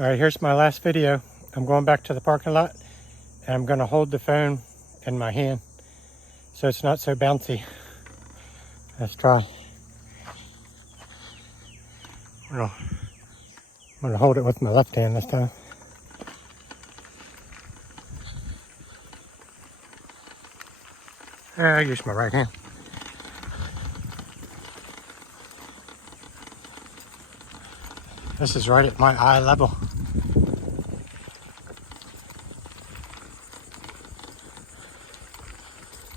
All right, here's my last video. I'm going back to the parking lot and I'm gonna hold the phone in my hand so it's not so bouncy. Let's try. I'm gonna hold it with my left hand this time. I use my right hand. This is right at my eye level.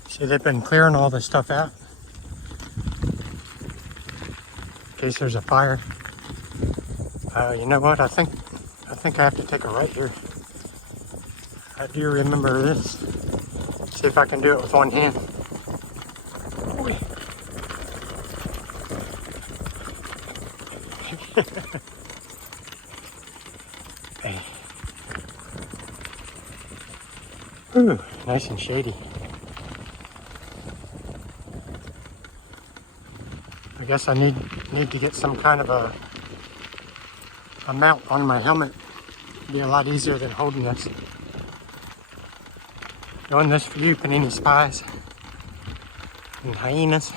See, they've been clearing all this stuff out in case there's a fire. You know what? I think I have to take a right here. I do remember this. See if I can do it with one hand. Hey. Ooh, nice and shady. I guess I need to get some kind of a mount on my helmet. It'd be a lot easier than holding this. Doing this for you, Panini Spies and hyenas.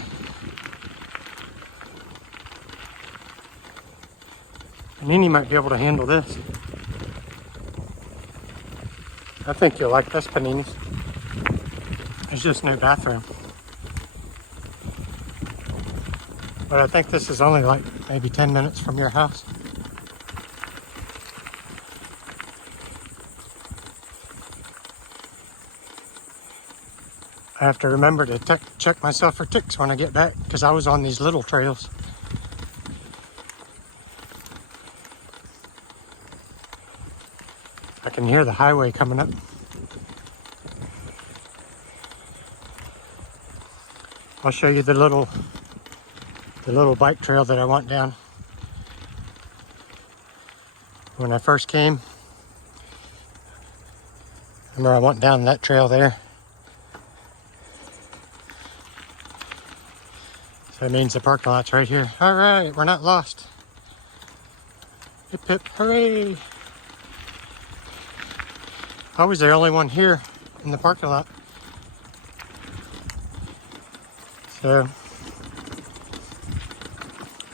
Panini might be able to handle this. I think you'll like this, Panini. There's just no bathroom. But I think this is only like maybe 10 minutes from your house. I have to remember to check myself for ticks when I get back because I was on these little trails. I can hear the highway coming up. I'll show you the little bike trail that I went down when I first came. Remember, I went down that trail there. So that means the parking lot's right here. All right, we're not lost. Hip hip, hooray! I was the only one here in the parking lot. So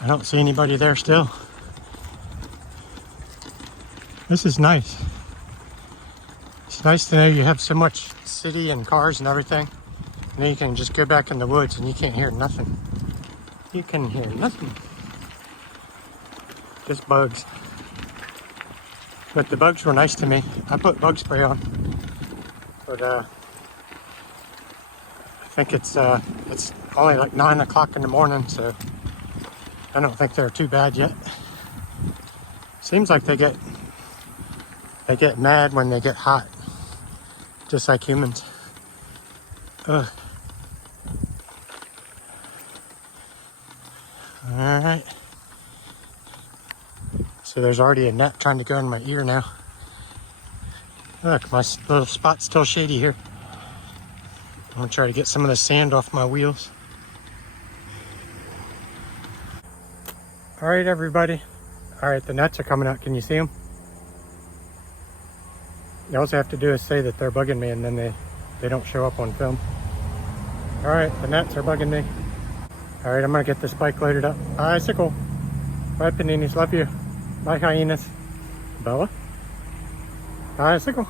I don't see anybody there still. This is nice. It's nice to know you have so much city and cars and everything. And then you can just go back in the woods and you can't hear nothing. You can hear nothing. Just bugs. But the bugs were nice to me. I put bug spray on. But I think it's only like 9 o'clock in the morning, so I don't think they're too bad yet. Seems like they get mad when they get hot, just like humans. Ugh. All right. So there's already a gnat trying to go in my ear now. Look, my little spot's still shady here. I'm gonna try to get some of the sand off my wheels. All right, everybody. All right, the gnats are coming out. Can you see them? You also have to do is say that they're bugging me, and then they don't show up on film. All right, the gnats are bugging me. All right, I'm gonna get this bike loaded up. Bicycle. Bye, Paninis. Love you. Bye, hyenas. Bella. Bicycle.